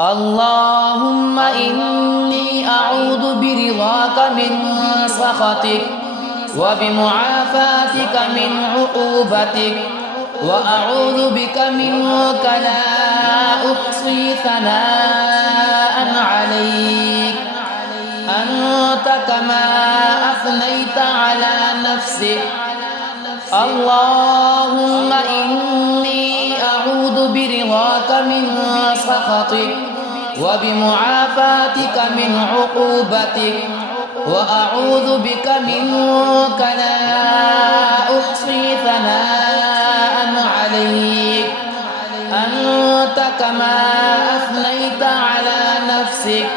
اللهم إني أعوذ برضاك من سخطك وبمعافاتك من عقوبتك وأعوذ بك منك لا أحصي ثناء عليك أنت كما أثنيت على نفسك. اللهم إني أعوذ برضاك من سخطك وبمعافاتك من عقوبتك وأعوذ بك منك لا أحصي ثناء عليك أنت كما أثنيت على نفسك.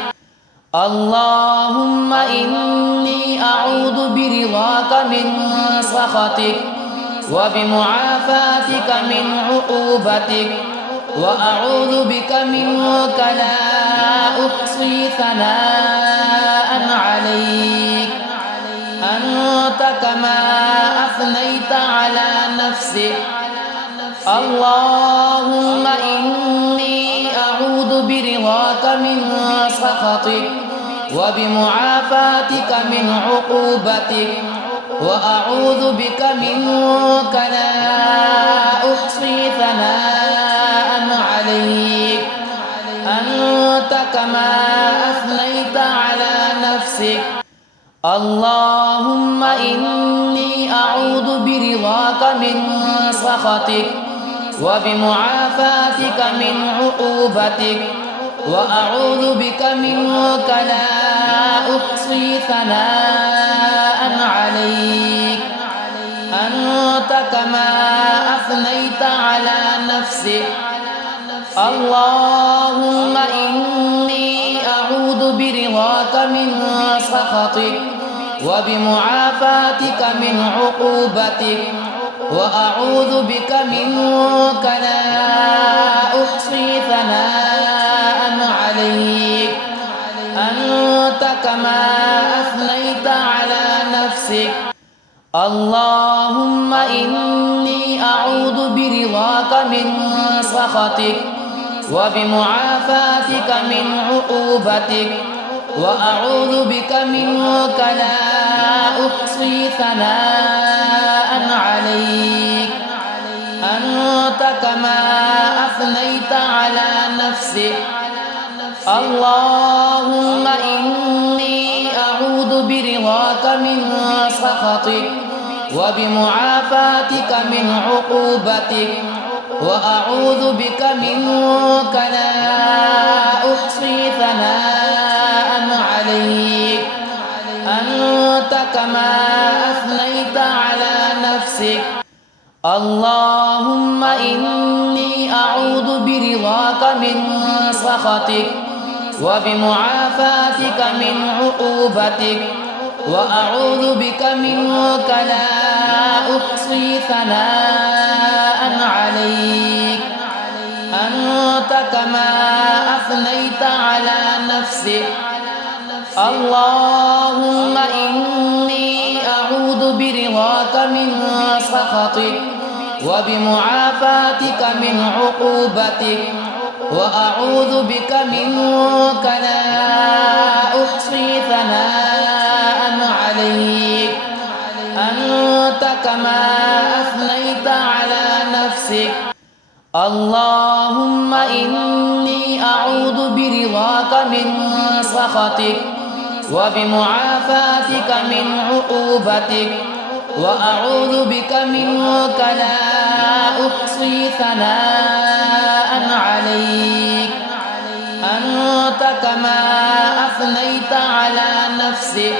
اللهم إني أعوذ برضاك من سخطك وبمعافاتك من عقوبتك وأعوذ بك منك لا أحصي ثناء عليك أنت كما أثنيت على نفسك. اللهم إني أعوذ برضاك من سخطك وبمعافاتك من عقوبتك وأعوذ بك منك لا أحصي ثناء عليك أنت كما أثنيت على نفسك. اللهم إني أعوذ برضاك من سخطك وبمعافاتك من عقوبتك وأعوذ بك منك لا أحصي ثناء عليك أنت كما أثنيت على نفسك. اللهم إني أعوذ برضاك من سخطك وبمعافاتك من عقوبتك وأعوذ بك منك لا أحصي ثناء عليك أنت كما أثنيت على نفسك. اللهم إني أعوذ برضاك من سخطك وبمعافاتك من عقوبتك وأعوذ بك منك لا أحصي ثناء عليك أنت كما أثنيت على نفسك. اللهم إني أعوذ برضاك من سخطك وبمعافاتك من عقوبتك وأعوذ بك منك لا أحصي ثناء عليك أنت كما أثنيت على نفسك. اللهم إني أعوذ برضاك من سخطك وبمعافاتك من عقوبتك وأعوذ بك منك لا أحصي ثناء عليك أنت كما أثنيت على نفسك. اللهم إني أعوذ برضاك من سخطك وبمعافاتك من عقوبتك وأعوذ بك منك لا أحصي ثناء عليك أنت كما أثنيت على نفسك. اللهم إني أعوذ برضاك من سخطك وبمعافاتك من عقوبتك وأعوذ بك منك لا أحصي ثناء عليك أنت كما أثنيت على نفسك.